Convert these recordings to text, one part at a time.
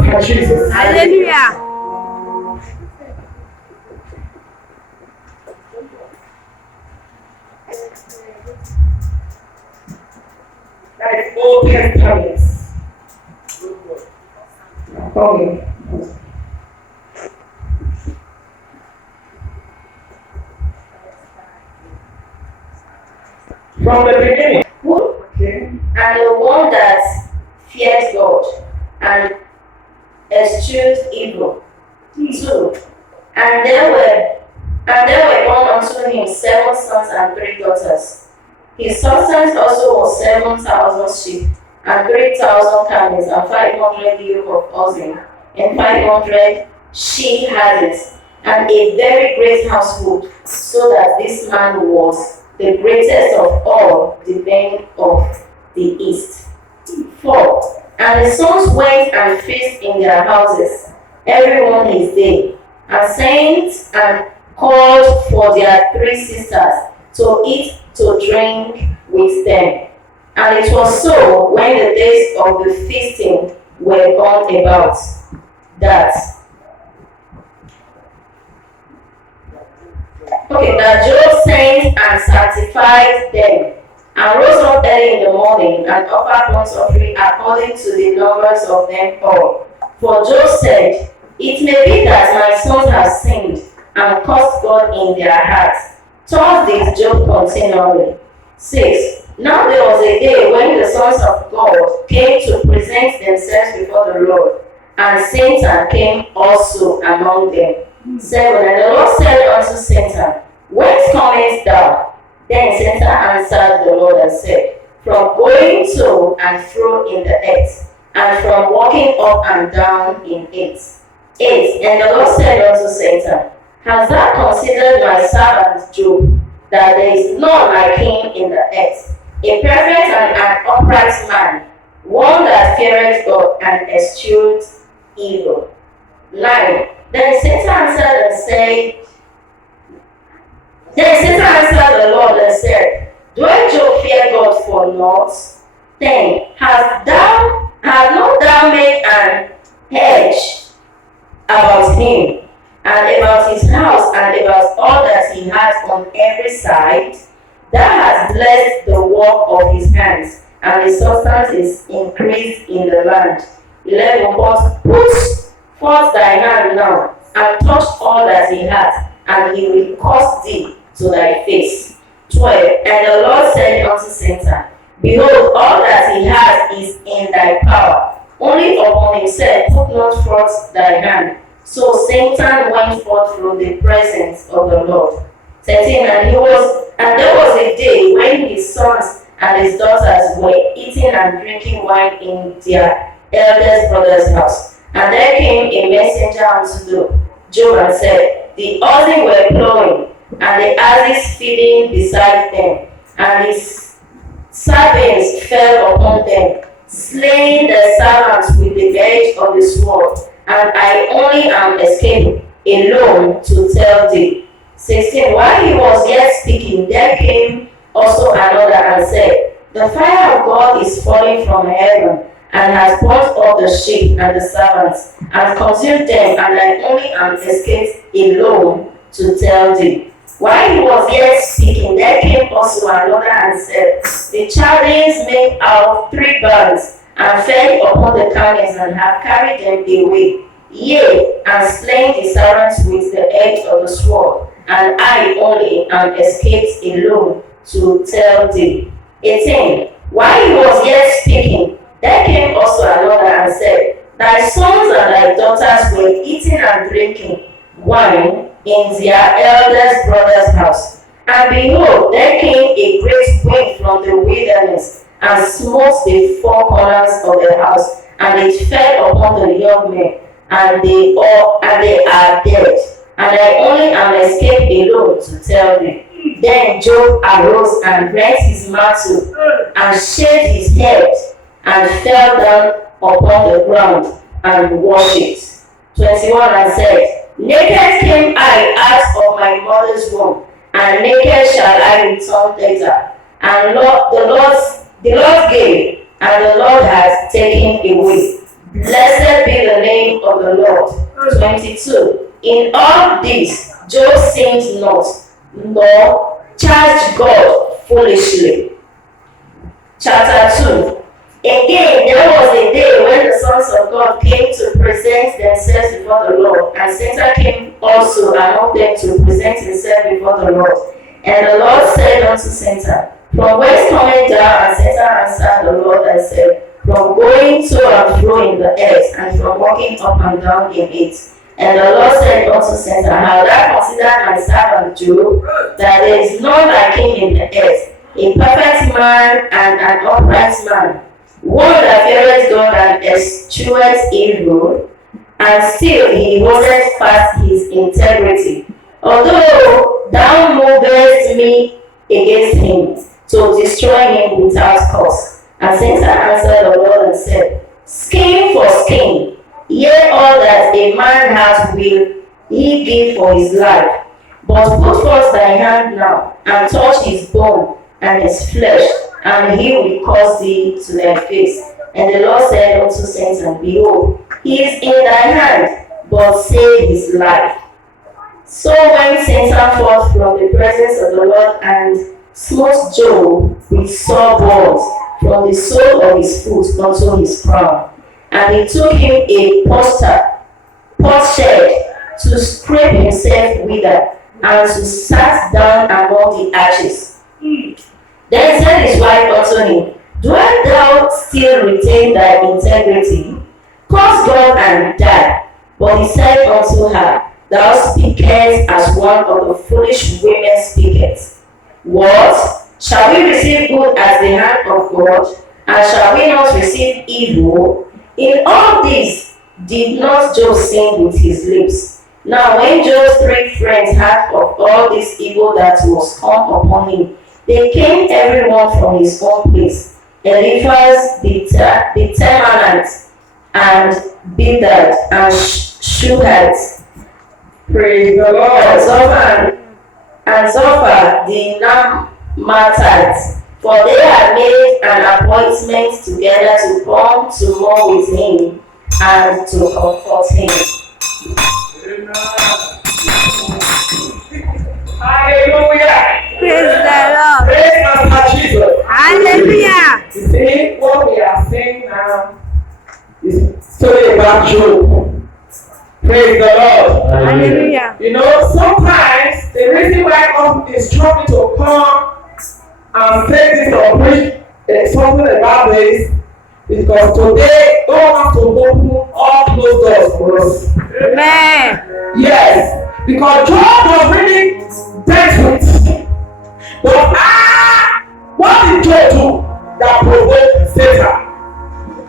Master Jesus. Hallelujah. That is Old Testament. Okay. From the beginning. Okay. And the one that fears God and eschews evil. 2. And there were born unto him 7 sons and 3 daughters. His substance also was 7,000 sheep, and 3,000 camels, and 500 yoke of oxen, and 500 she adders, and a very great household, so that this man was the greatest of all the men of the east. 4. And the sons went and feasted in their houses, every one his day, and sent and called for their 3 sisters to eat, to drink with them. And it was so, when the days of the feasting were gone about, that Job sent and sanctified them, and rose up early in the morning, and offered burnt offering according to the numbers of them all. For Job said, it may be that my sons have sinned, and cursed God in their hearts. Thus did Job continually. 6. Now there was a day when the sons of God came to present themselves before the Lord, and Satan came also among them. 7. And the Lord said unto Satan, whence comest thou? Then Satan answered the Lord and said, from going to and fro in the earth, and from walking up and down in it. 8. And the Lord said unto Satan, hast thou considered my servant Job, that there is none like him in the earth, a perfect and an upright man, one that feareth God and eschews evil? 9. Then Satan answered the Lord and said, doeth Job fear God for naught? 10. Hast not thou made an hedge about him, and about his house, and about all that he has on every side? Thou hast blessed the work of his hands, and his substance is increased in the land. 11. But put forth thy hand now, and touch all that he hath, and he will cause thee to thy face. 12. And the Lord said unto Satan, behold, all that he has is in thy power, only upon himself put not forth thy hand. So Satan went forth from the presence of the Lord. 13. And there was a day when his sons and his daughters were eating and drinking wine in their eldest brother's house. And there came a messenger unto Job and said, the oxen were plowing, and the asses feeding beside them, and his servants fell upon them, slaying the servants with the edge of the sword. And I only am escaped alone to tell thee. 16. While he was yet speaking, there came also another and said, the fire of God is falling from heaven, and has burnt up the sheep and the servants, and consumed them, and I only am escaped alone to tell thee. While he was yet speaking, there came also another and said, the Chaldeans made out 3 bands, and fell upon the camels, and have carried them away, yea, and slain the servants with the edge of the sword, and I only am escaped alone to tell thee. 18. While he was yet speaking, there came also another and said, thy sons and thy daughters were eating and drinking wine in their eldest brother's house. And behold, there came a great wind from the wilderness, and smote the 4 corners of the house, and it fell upon the young men, and they are dead. And I only am escaped alone to tell thee. Then Job arose and rent his mantle, and shaved his head, and fell down upon the ground, and worshipped. 21. And said, naked came I out of my mother's womb, and naked shall I return thither. And the Lord gave, and the Lord has taken away. Blessed be the name name of the Lord. 22. In all this, Job sinned not, nor charged God foolishly. Chapter 2. Again, there was a day when the sons of God came to present themselves before the Lord, and Satan came also among them to present himself before the Lord. And the Lord said unto Satan, From whence comest thou? And Satan answered the Lord and said, From going to and fro in the earth, and from walking up and down in it. And the Lord said unto Satan, Have thou considered my servant Job, that there is none like him in the earth, a perfect man and an upright man, one that feareth God and escheweth evil, and still he holdeth fast his integrity. Although thou movest me against him, to destroy him without cause. And Satan answered the Lord and said, Skin for skin, yea, all that a man has will he give for his life. But put forth thy hand now, and touch his bone and his flesh, and he will cause thee to thy face. And the Lord said unto Satan, Behold, he is in thy hand, but save his life. So went Satan forth from the presence of the Lord, and smote Job with sore burns from the sole of his foot unto his crown. And he took him a potsherd to scrape himself withal, and to sat down among the ashes. Then said his wife unto him, Dost thou still retain thy integrity? Curse God and die. But he said unto her, Thou speakest as one of the foolish women speaketh. What? Shall we receive good as the hand of God, and shall we not receive evil? In all this did not Job sin with his lips. Now when Job's 3 friends heard of all this evil that was come upon him, they came every one from his own place. Eliphaz the Temanite, and Bildad, and Shuhite, Praise the Lord. and Zophar the Naamathite, for they had made an appointment together to come to mourn with him and to comfort him. Hallelujah. Praise the Lord. Praise Master Jesus. Hallelujah. You see, what we are saying now is story about Job. Praise the Lord. Hallelujah. You know, sometimes the reason why God is trying to come and say this or preach something about this is because today God wants to open all closed doors for us. Amen. Yes, because Job was really desperate. But what did Job do that provoked Satan?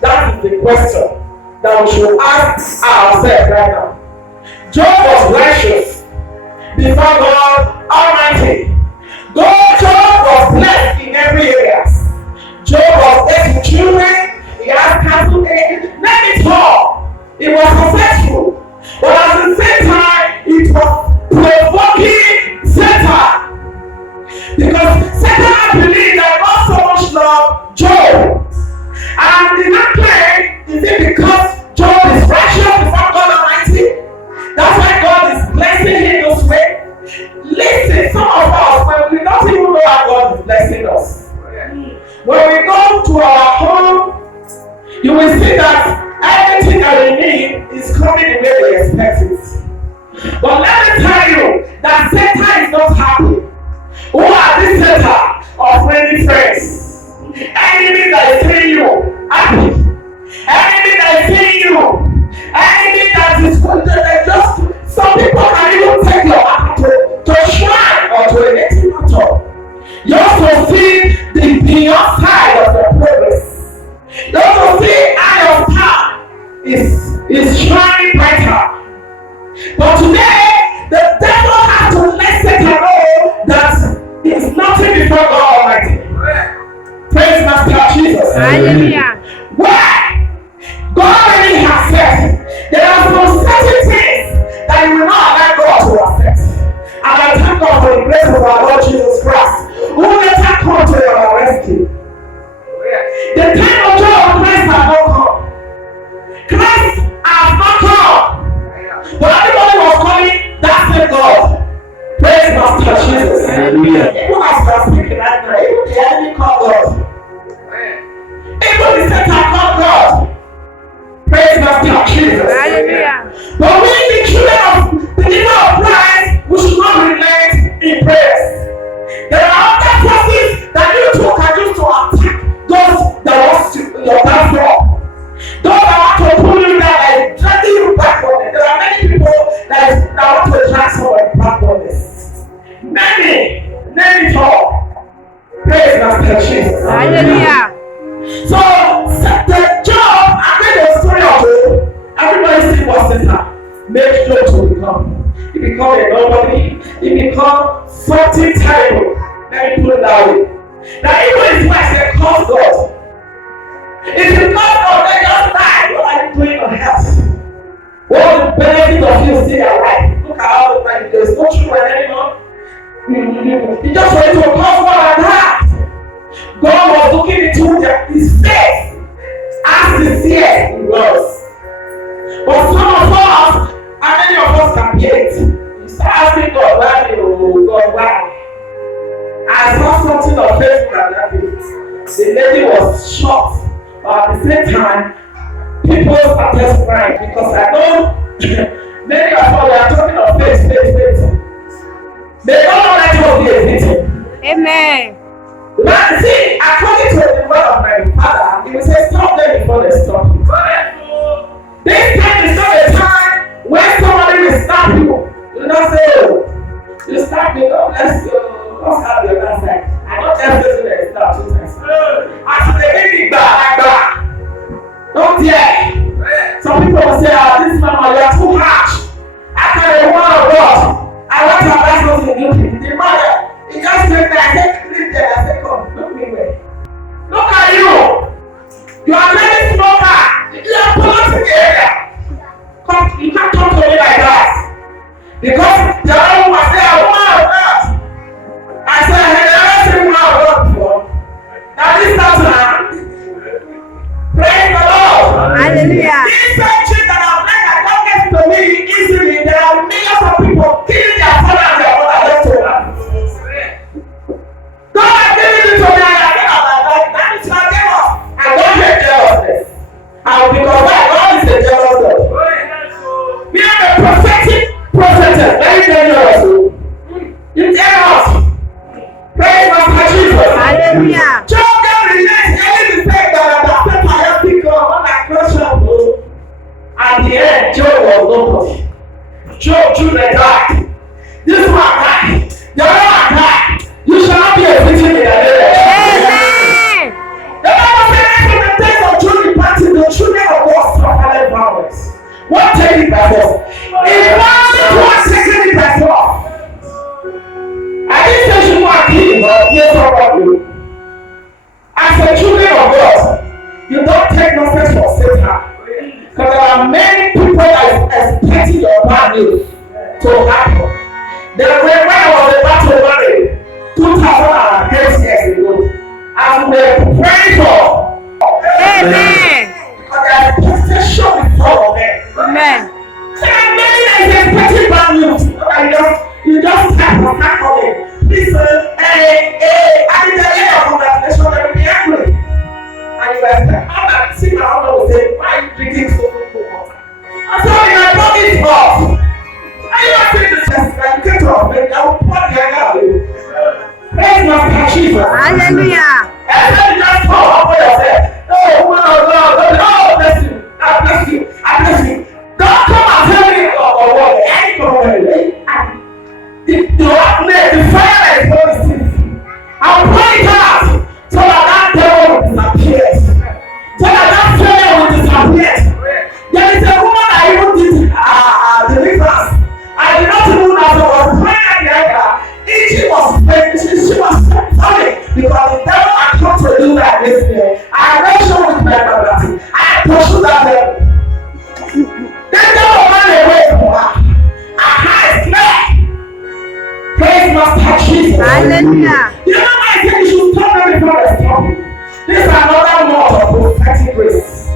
That is the question that we should ask ourselves right now. Job was righteous before God Almighty. Job was blessed in every area. Job was blessed with children. He had cattle. Name it all. He was successful. But at the same time, it was provoking Satan. Because Satan believed that God so much loved Job. And did not claim, is it because Job is righteous before God Almighty? That's why God is blessing him this way. Listen, some of us, when we don't even know how God is blessing us. When we go to our home, you will see that everything that we need is coming the way we expect it. But let me tell you that Satan is not happy. Who are these Satan of many friends? Enemy that is seeing you happy. Enemy that is seeing you. Enemy that is just some people can even take your heart to shrine or to a native matter. You also see the beyond side of your progress. You also see how your star is shining brighter. But today, the devil has to let Satan know that he is nothing before God Almighty. Praise Master Jesus. Hallelujah. Why? God already has said there are some certain things that you will not allow God to affect. And I thank God for the grace of our Lord Jesus Christ, who later come to our rescue. The time of joy of Christ has not come. Christ has not come Master Jesus. Hallelujah. So the job, I made a story of it. Everybody see what Satan made Job to become. He become a nobody. He become something terrible. Let me put it that way. Now even his wife said, "Cause God." If you cause God, then just die. What are you doing on earth? What is the benefit of you still alive? Look at all the time. There's no children anymore. He just wanted to cause God and that. God was looking into his face as sincere he was. But some of us, and many of us can be it. You start asking God, why you, God, why? I saw something on Facebook and that day. The lady was shocked, but at the same time, people started crying because I know many of us are talking of faith. They don't know that you will be a victim. Amen. But see, according to the word of my father, he will say, stop them before they stop you. This time is not a time when somebody will stop you. You not say, oh, you stop me, God bless you. Don't stop your last side. I don't tell person that stop you. As they make me back. Don't dare. Some people will say, this man, you are too harsh. I can't be one of God. I want to have something to do. The mother, he just said that I said, leave there. I said, come, look me where. Look at you. You are very smoker. You are polluting the area. Come, you can't talk to me like that. Because the other woman said, I'm woman of God. I said, I had never seen woman of God before. Now this time now. Praise the Lord. Hallelujah. This same chick that I'm like, I don't get to me easily. There are millions of people killing their father and their mother just to her. God has given it to me and I think about that. That is my devil. I don't hate jealousness. And because God is a jealous God. We are a prophetess. Very dangerous. You tell us. Praise Master Jesus. Hallelujah. Job can relate any mistake that I have picked up when I crush up. At the end, Job was nobody. Job children died. This one died. The other one died. You shall not be a victim in the name of Jesus. Amen. The Bible says in the days of John the Baptist, the children of God suffered violence. One take it by force. If one taking it by force. I didn't say you want to kill, but here's what I do. As a children of God, you don't take nonsense for Satan. Because there are many people that are expecting your bad news to happen. When I was about to marry 2008 years ago, and we were praying for. Amen. Because there is expectation before of them. Amen. There are many that is expecting bad news. You just start calling. Please, I need to hear your congratulations. They will be angry. And you guys say, see my husband will say, why are you drinking so much water? I said, my body is off. And you are saying this, and you get to our bed, I will pour the anger out of you. Praise Master Jesus. Hallelujah. And then you just call up for yourself. Oh, woman of God, oh, bless you. I bless you. I bless you. Don't come and tell me or what. The fire that is going to see. I'll point it out so that devil will disappear. So that failure will disappear. There is a woman that even did deliverance. I did not even know that I was praying at the anger. She was sorry because the devil had come to do that this year. I wrestled with my brother. I pursued that devil. The devil ran away from her. Her eyes clear. Praise Master Jesus. Hallelujah. You know why I said you should stop them before they stop you? This is another mode of prophetic grace.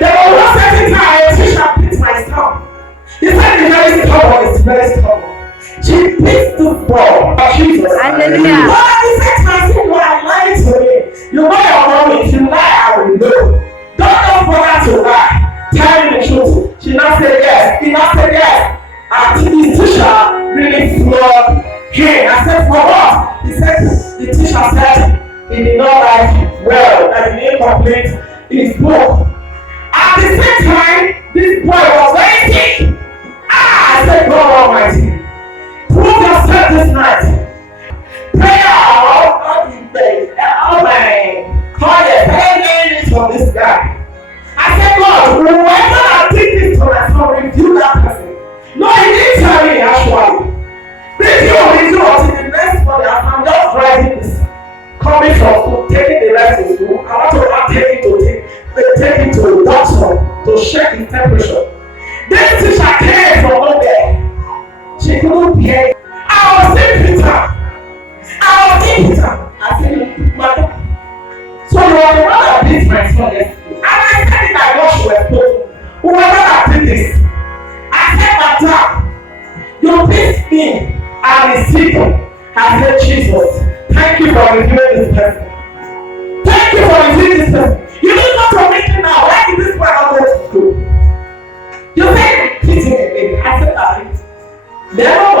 There was one certain time a teacher picked my stomach. He said it's very stubborn, it's very stubborn. She picked the ball of Jesus. Hallelujah. But at the same time, you are lying to me. You know your mommy, if you lie, I will know. Don't just bother to lie. Tell me the truth. She not said yes. He not said yes. And the teacher really floored him. I said, for what? He said, the teacher said he did not write well, that he didn't complete his book. At the same time, this boy was very sick. I said, God Almighty, prove yourself this night. Prayer all my review that person. No, he didn't tell me actually. Review until the next morning as I'm just driving this, coming from school, taking the rest to school. I want to take him to the doctor to check his temperature. This teacher came from nowhere. She couldn't hear. I was in Peter. I said, madam. So you are the one that beat my son yesterday. And I said it like what she was told. Whoever that did this, I said, madam, you beat me and the sick. I said, Jesus, thank you for reviewing this person. Thank you for reviewing this person. You don't know to meet me now. Why did this man not go to school? You said beating me, baby. I said, never